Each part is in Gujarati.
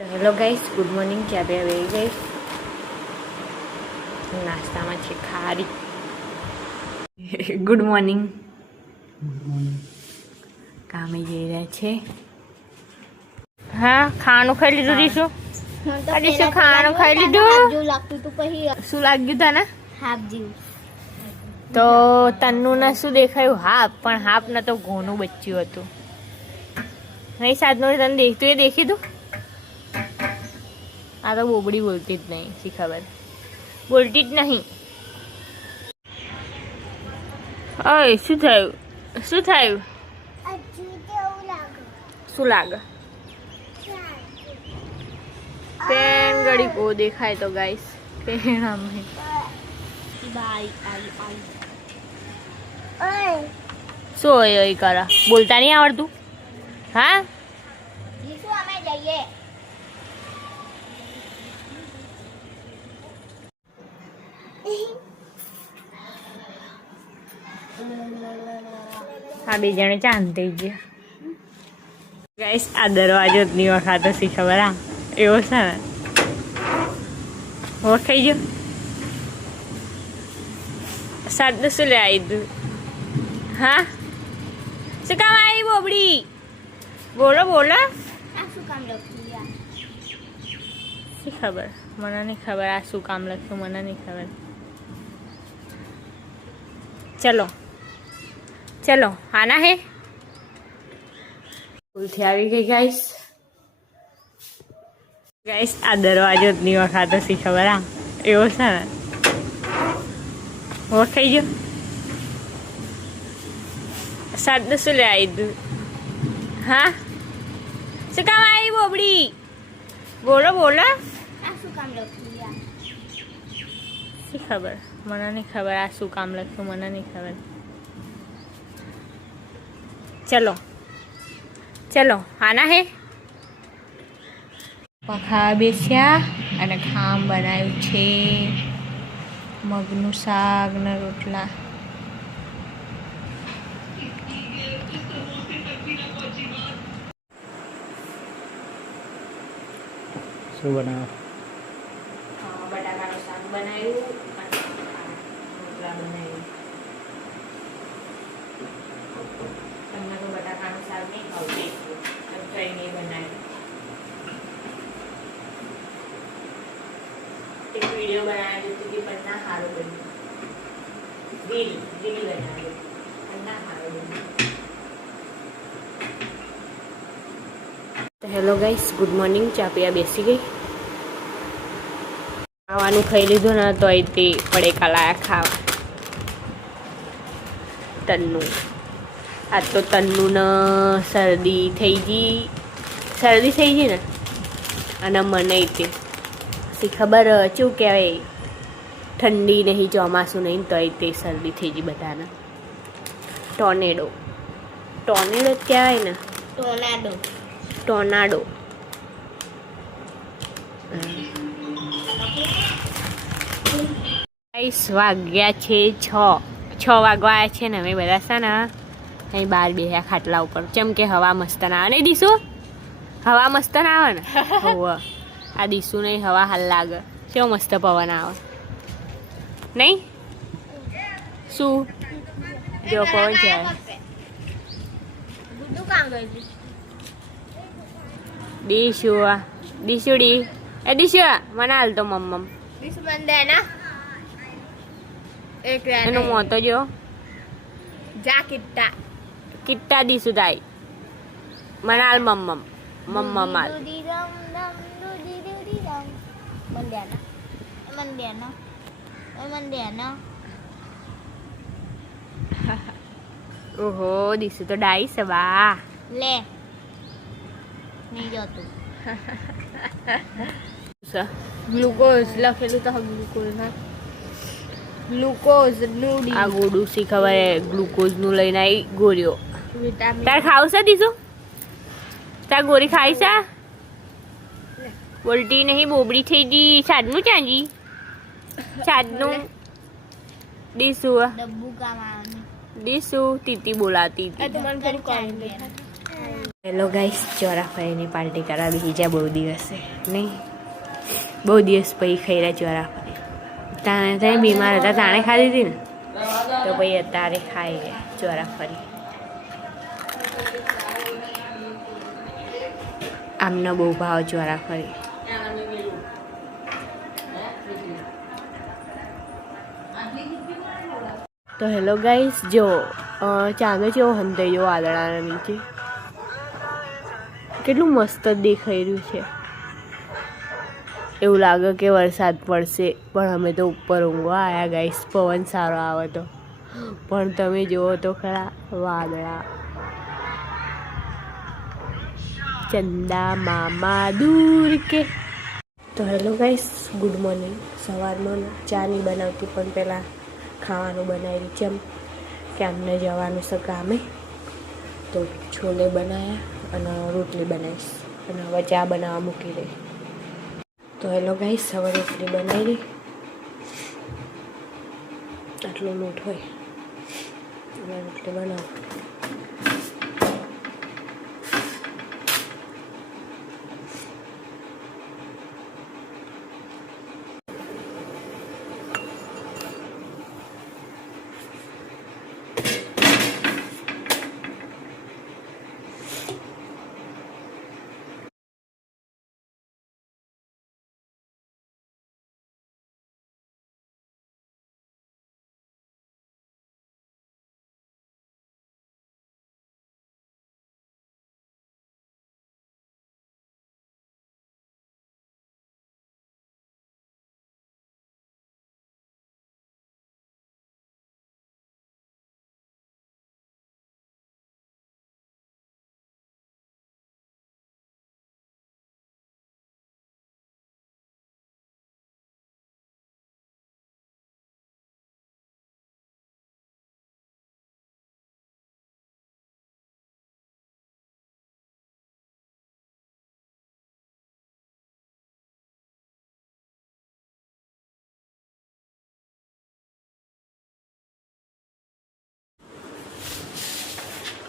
Hello guys, good morning. ચા પીવા બેસી ગઈ. નાસ્તામાં છે ખારી. Good morning. કામે જઈ રહ્યા છે. હા, ખાવાનું ખાઈ લીધું દીશું. દીશું ખાવાનું ખાઈ લીધું. શું લાગ્યું તને? હાફ જેવું. તો તન્નુને શું દેખાયું? હાફ. પણ હાફ ન તો ઘોનું બચ્યું હતું. નહીં સાધનો તને દેખતું એ દેખી તું. આ તો બોબડી બોલતી જ નહીં, શી ખબર બોલતી જ નહીં. ઓય શું થયું? શું થયું? શું લાગે? પેન ગળી કો દેખાય તો ગાઈસ પેન અમે શું હોય એ કરા? બોલતા નહીં આવડતું? હા, જઈએ. આ બે જણે ચાંદ થઈ ગયા ગાઈસ. આ દરવાજો જ નહીં વખાતો, શી ખબર? આ એવો છે ને, વખાઈ ગયો. સાદું શું લે આવી તું? હા, શું કામ આવી બોબડી? બોલો બોલો. આ શું કામ લખ્યું યાર? શી ખબર? મને નહીં ખબર. આ શું કામ લખ્યું મને નહીં ખબર. ચલો ચલો, આના હે. સ્કૂલથી આવી ગઈ ગાઈસ. ગાઈસ આ દરવાજો જ નહીં વખાતો, શી ખબર? આ એવો છે ને, વખાઈ ગયો. સાદું શું લે આવી તું? હા, શું કામ આવી બોબડી? બોલો બોલો. આ શું કામ લખ્યું યાર? શી ખબર? મને નહીં ખબર. આ શું કામ લખ્યું મને નહીં ખબર. ચલો ચલો, આના હે. પખા બેસ્યા અને ખામ બનાવ્યું છે. મગનું શાક ને રોટલા. શું બનાવો? બટાકાનું શાક બનાવ્યું અને રોટલા બનાવ્યું. તમને તો બટાકાનું શાક નહીં ભાવતું, કંઈ નહીં બનાવ્યું. એક વિડીયો બનાવ્યો હતો કે પણ ના સારું બન્યું. રીલ બનાવ્યું પણ ના સારું બન્યું. Hello guys, good morning. ચા પીવા બેસી ગઈ. ખાવાનું ખાઈ લીધું ને તો તે પડેકા લાયા ખાવા. તન્નુ આ તો તન્નુને શરદી થઈ ગઈ ને, અને મને તે શી ખબર શું કહેવાય, ઠંડી નહીં ચોમાસું નહીં તો તે શરદી થઈ ગઈ બધાને. ટોર્નેડો જ કહેવાય ને, ટોર્નાડો. વાગ્યા છે 6 વાગવા આવ્યા છે ને અમે બધા છે ને અહીં બહાર બેસ્યા ખાટલા ઉપર. જેમ કે હવા મસ્ત ના આવે નહીં દીસુ? હવા મસ્ત ના આવે ને? હોવે, આ દીસુ નહીં હવા હાલ લાગે. કેવો મસ્ત પવન આવે નહીં? શું જો પવન છે. દીસુ મને હાલ તો મમ્મ એનું મોતો જો જા કિટ્ટા દીસુ થાય. મને હાલ મમ્મ હાલ. ઓહો, દીસુ તો ડાઈ છે બા. લે નહીં જોતું. ગ્લુકોઝ લખેલું તો ગ્લુકોઝ. હા, ગ્લુકોઝ નું આ ગોડું શી ખબર ગ્લુકોઝ નું લઈને આવી ગોળીઓ. તાર ખાવ છે દીસુ? તાર ગોળી ખાઈ છે? બોલતી નહીં, બોબડી થઈ ગઈ. સાદનું ચાંજી સાદનું. દીસુ ડબ્બુ કામ આવે. દીસુ તીતી બોલાતી હતી. હેલો ગાઈસ, ચોરાફળીની પાર્ટી કરવા બીજા બહુ દિવસે નહીં, બહુ દિવસ પછી ખાઈ રહ્યા ચોરાફળી. ત્યાં બીમાર હતા તાણે ખાધી હતી ને, તો પછી અત્યારે ખાઈ ગયા ચોરાફળી. આમને બહુ ભાવ ચોરાફળી. તો હેલો ગાઈસ, જો ચાંદો જેવો હંધાઈ જો વાદળાના નીચે કેટલું મસ્ત દેખાઈ રહ્યું છે. એવું લાગે કે વરસાદ પડશે, પણ અમે તો ઉપર ઊંઘવા આવ્યા ગાઈસ. પવન સારો આવે તો, પણ તમે જુઓ તો ખરા વાદળા. ચંદા મામા દૂર કે. તો હેલો ગાઈસ, ગુડ મોર્નિંગ. સવારમાં ચા નહીં બનાવતી, પણ પહેલાં ખાવાનું બનાવી જેમ કે અમને જવાનું છે કામે, તો છોલે બનાવ્યા અને રોટલી બનાવીશ, અને હવે ચા બનાવવા મૂકી દઈ. તો હેલો ગાઈસ, હવે રોટલી બનાવી દઈ. આટલો લોટ હોય અને રોટલી બનાવું.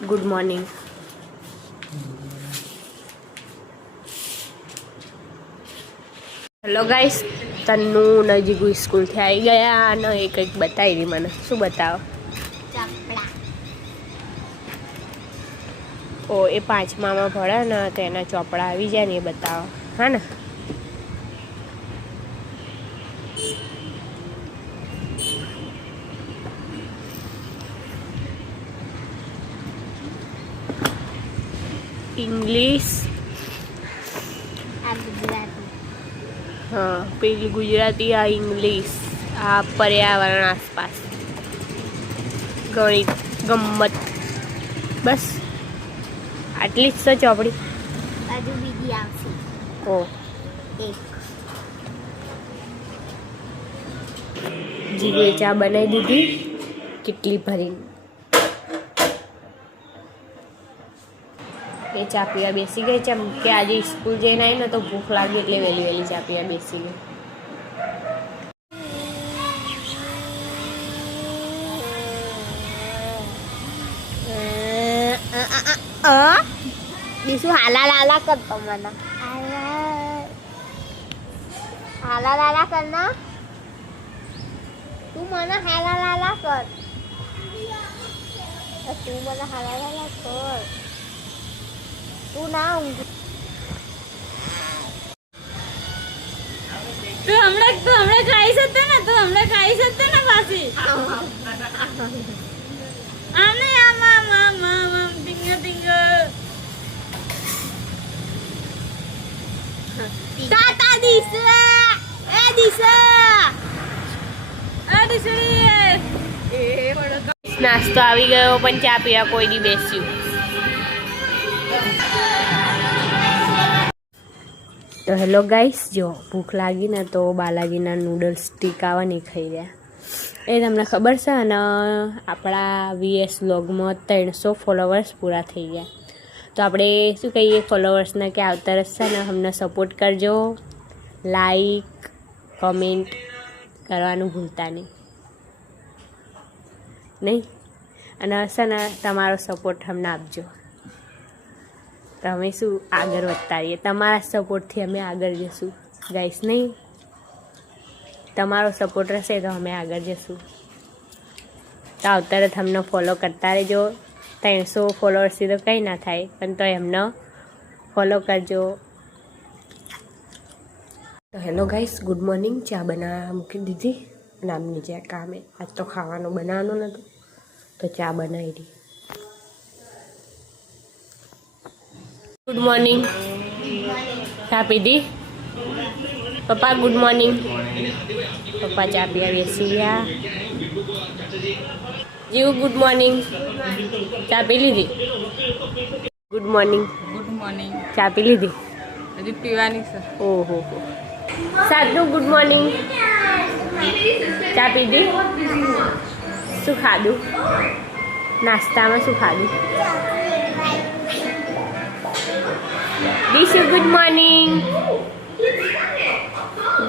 Good morning. હેલો ગાઈસ, તન્નું નજીક સ્કૂલથી આવી ગયા અને એ કંઈક બતાવી રહી મને. શું બતાવો? ચપડા. ઓ, એ 5મામાં ભણે ને, તો એના ચોપડા આવી જાય ને એ બતાવો. હા ને? ઇંગ્લિશ, આ ગુજરાતી. હા, પેલી ગુજરાતી, આ ઇંગ્લિશ, આ પર્યાવરણ આસપાસ, ગણિત, ગમ્મત, બસ આટલી જ છે ચોપડી. હજુ બીજી આવશે ઓ, એક. જીવે ચા બનાવી દીધી કેટલી ભરીને. એ ચા પીવા બેસી ગઈ છે, કે આજે સ્કૂલ જઈને આવી ને તો ભૂખ લાગી એટલે વહેલી વહેલી ચા પીવા બેસી ગઈ. બીજું હાલા લાલા કરતો મને. હાલા લાલા કર ના, તું મને હાલા લાલા કર. તું મને હાલા લાલા કર. તું ના ઊંઘ. તું હમણાં ખાઈ શકતે ને, પાછી આને આમ ટીંગ ટીંગ. તાતા દીસા એ દીસા નાસ્તો આવી ગયો, પણ ચા પીવા કોઈ નહીં બેસ્યું. તો હેલો ગાઈસ, જો ભૂખ લાગી ને તો બાલાજીના નૂડલ્સ સ્ટીક આવે ને ખાઈ રહ્યા. એ તમને ખબર છે ને, આપણા VS વ્લોગમાં 300 ફોલોવર્સ પૂરા થઈ ગયા. તો આપણે શું કહીએ ફોલોવર્સને કે આવતા રહેશે ને અમને સપોર્ટ કરજો, લાઈક કમેન્ટ કરવાનું ભૂલતા નહીં. અને હશે ને તમારો સપોર્ટ અમને આપજો. તો અમે શું આગળ વધતા રહીએ. તમારા સપોર્ટથી અમે આગળ જઈશું ગાઈસ. નહીં, તમારો સપોર્ટ રહેશે તો અમે આગળ જઈશું. તો આવતા તમને ફોલો કરતા રહેજો. 300 ફોલોઅર્સથી તો કંઈ ના થાય, પણ તો એમને ફોલો કરજો. તો હેલો ગાઈસ, ગુડ મોર્નિંગ. ચા બનાવવા મૂકી દીધી નામની જ્યાં કામે. આજ તો ખાવાનું બનાવવાનું નહોતું તો ચા બનાવી દી. Good morning. ચા પીધી? પપ્પા ગુડ મોર્નિંગ. પપ્પા ચા પીવા બેસી ગયા. જીવ ગુડ મોર્નિંગ. ચા પી લીધી? Good morning. Good morning. ચા પી લીધી? હજી પીવાની છે. ઓહો હો. સાદું ગુડ મોર્નિંગ. ચા પીધી? શું ખાધું? નાસ્તામાં શું ખાધું? Dishu good morning.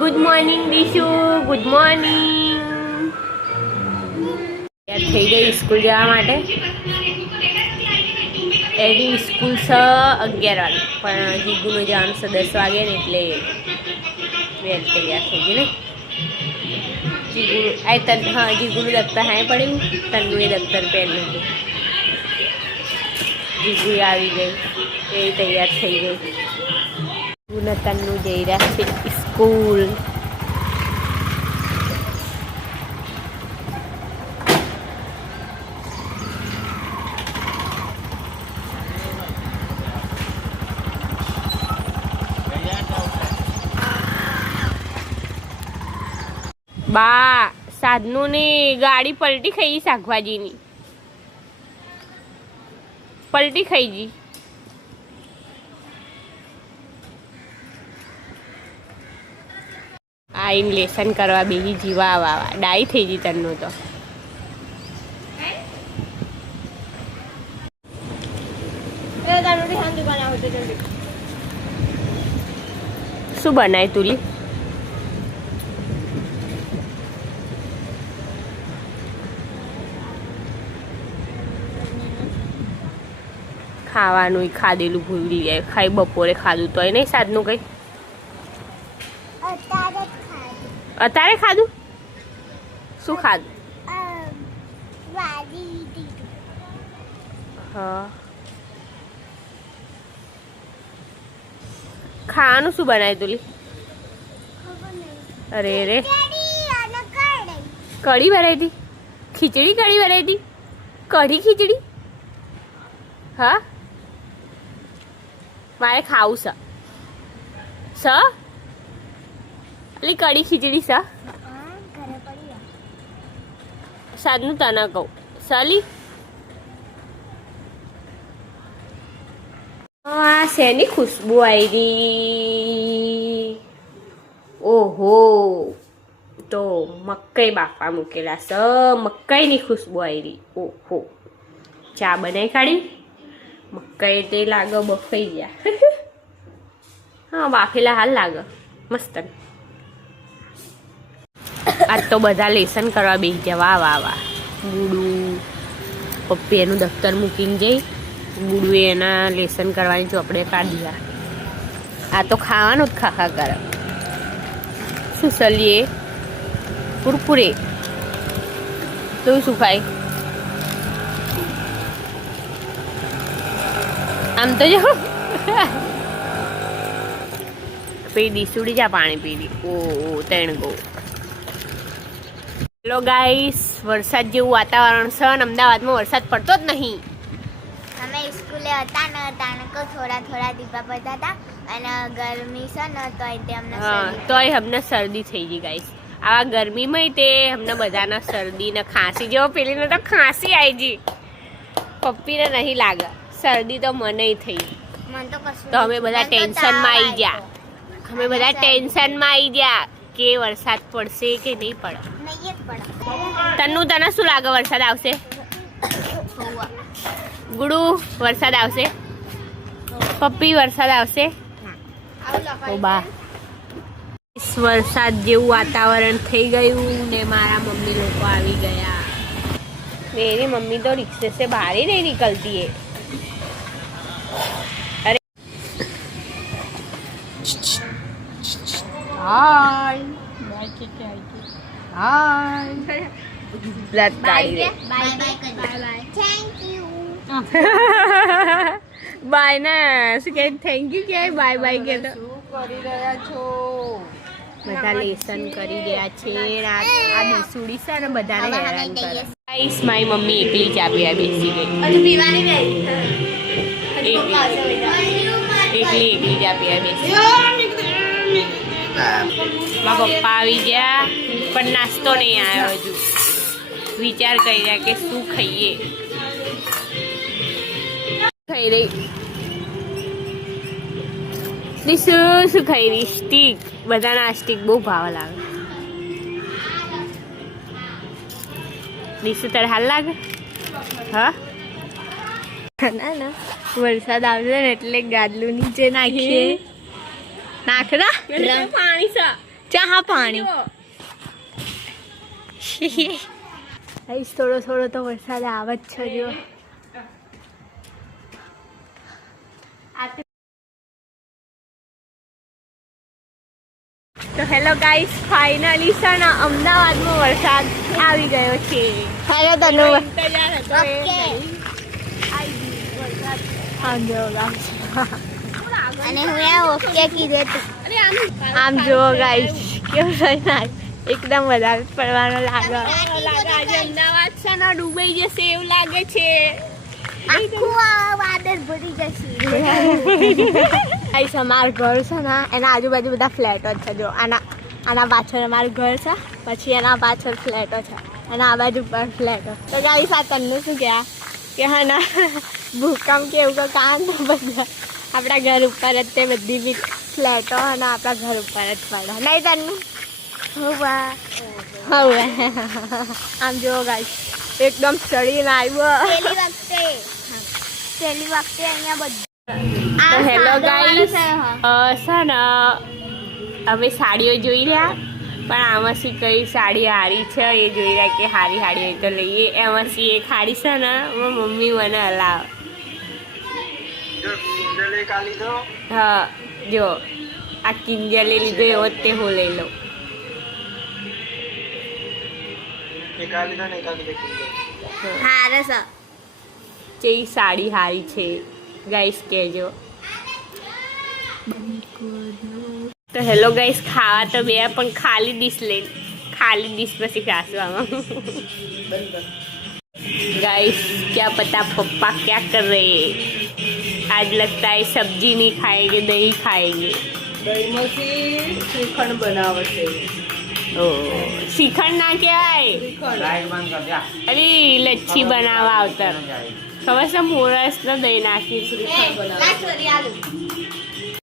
Good morning Dishu. Good morning. તૈયાર થઈ ગઈ સ્કૂલ જવા માટે. એની સ્કૂલ છે 11 વાગે, પણ જીગુનું જવાનું છે 10 વાગે ને, એટલે વેલ તૈયાર થઈ ગઈ ને. જીગુનું દફતર હાય પડ્યું, તન્નું એ દફતર પહેર્યું હતું. જીગુ આવી ગઈ, એ તૈયાર થઈ ગઈ. જીગુને તન્નું જઈ રહ્યા છે સ્કૂલ. બા સાધનું ની ગાડી પલટી ખાઈ, શાકભાજીની પલટી ખાઈ જી. આઈને લેસન કરવા બેહી જીવા વાવા ડાઈ થઈ જી તનનું તો. શું બનાય તુલી? ખાવાનું ખાધેલું ભૂલી જાય. ખાઈ બપોરે ખાધું તોય નહીં સાદનું કંઈ. અત્યારે ખાધું? શું ખાધું? હા, ખાવાનું શું બનાવ્યું તુલી? અરે રે, કઢી બનાવી હતી? ખીચડી કઢી બનાવી હતી? કઢી ખીચડી? હા, મારે ખાવું છે. એટલે કઢી ખીચડી છે સાદનું તને કહું. સલી આ શેની ખુશ્બુ આવી? ઓહો, તો મકાઈ બાફા મૂકેલા છે. મકાઈની ખુશ્બુ આવી. ઓહો, ચા બનાવી કાઢી. મકાઈ તે લાગે બફાઈ ગયા. હા, બાફેલા હાલ લાગે મસ્ત. આજ તો બધા લેસન કરવા બેસી જવા. વાહ. ગુડુ પપ્પી એનું દફતર મૂકીને જઈ. ગુડુએ એના લેસન કરવાની ચોપડે કાઢી દીધા. આ તો ખાવાનું જ ખાખા કરે. શું સલીએ? કુરકુરે. તું શું ખાય? આમ તો જો પીડી સુડી જા પાણી પીડી. ઓ તેણ ગો. હેલો ગાઈસ, વરસાદ જેવું વાતાવરણ છે અને અમદાવાદમાં વરસાદ પડતો જ નહીં. અમે સ્કૂલે હતા ને થોડા થોડા દીપા પડતા હતા અને ગરમી છે ને તોય અમને શરદી થઈ ગઈ ગાઈસ. આવા ગરમીમાં તે અમને બધાના શરદી ને ખાંસી જેવો. પેલીને તો ખાંસી આવી ગઈ, પપ્પીને નહીં લાગે. શરદી તો મને થઈ. તો અમે બધા ટેન્શનમાં આવી ગયા. કે વરસાદ પડશે કે નહીં પડે. તને શું લાગે વરસાદ આવશે? ગુડુ વરસાદ આવશે? પપ્પી વરસાદ આવશે? ઓ બા, વરસાદ જેવું વાતાવરણ થઈ ગયું ને મારા મમ્મી લોકો આવી ગયા. मेरी मम्मी तो रिक्शे से बाहर ही नहीं निकलती है. હાય બાય કે હાય લત bye bye bye thank you bye ના શું કે થેન્ક યુ કે બાય બાય કે તો શું કરી રહ્યા છો બધા લેસન કરી રહ્યા છે ને આ બીસુડી છે ને બધાને હેરાન કરે ગાઈસ મારી મમ્મી એકલી ચા પીવા બેસી ગઈ હજુ પીવાની બે એકલી ચા પીવા બેસી મારા પપ્પા આવી ગયા પણ નાસ્તો નહીં આવ્યો હજુ વિચાર કરી રહ્યા કે શું ખાઈએ ખાઈ રહી શું ખાઈ રહી સ્ટીક બધાના આ સ્ટીક બહુ ભાવ લાગે દીસુ તારે હાલ લાગે હા ના ના વરસાદ આવશે ને એટલે ગાદલું નીચે નાખીએ નાખરા પાણી ચા હા પાણી થોડો થોડો તો વરસાદ આવે જ છે જો તો હેલો ગાઈસ ફાઇનલી છે ને અમદાવાદમાં વરસાદ આવી ગયો છે હેલો તનુ ઇંતજાર હતો અને હું આ ઓકે કીધું હતું આમ જુઓ ગાઈસ કેવું છે એકદમ વધારે પડવાનો લાગે આજે અમદાવાદ છે ને ડૂબાઈ જશે એવું લાગે છે આખું આ વાદળ ભરી જશે ગાઈસ અમારું ઘર છે ને એના આજુબાજુ બધા ફ્લેટો છે જો આના પાછળ અમારું ઘર છે પછી એના પાછળ ફ્લેટો છે અને આ બાજુ પર ફ્લેટો તો ગાઈસ આ તને શું કહ્યા કે હા ના ભૂકંપ કે એવું કંઈ કામ તો બધા આપણા ઘર ઉપર જ તે બધી બી ફ્લેટો અને આપણા ઘર ઉપર જ પડે નહીં તને હવે આમ જુઓ ગાઈસ એકદમ ચડીને આવ્યો પેલી વખતે અહીંયા બધું હેલો ગાઈસ છે ને અમે સાડીઓ જોઈ રહ્યા પણ આમાંથી કઈ સાડી સારી છે એ જોઈ રહ્યા કે સારી સાડી હોય તો લઈએ એમાંથી એક સાડી છે ને મમ્મી મને હલાવ હા જો આ કિંજલે લીધો એવો જ તે હું લઈ લઉં હારે છે જે સાડી સારી છે ગાઈસ કહેજો તો હેલો ગાઈસ ખાવા તો બે પણ ખાલી ડીશ લઈને ખાલી ડીશ પછી ખાશું આમાં गाइस क्या पता पप्पा क्या कर रहे हैं आज लगता है सब्जी नहीं खाएंगे दही खाएंगे દહીંમાંથી શ્રીખંડ બનાવે છે श्रीखंड ना કહેવાય અરે લચ્છી બનાવવા આવતા ખબર છે મોરસ ને દહીં નાખી શ્રીખંડ બનાવે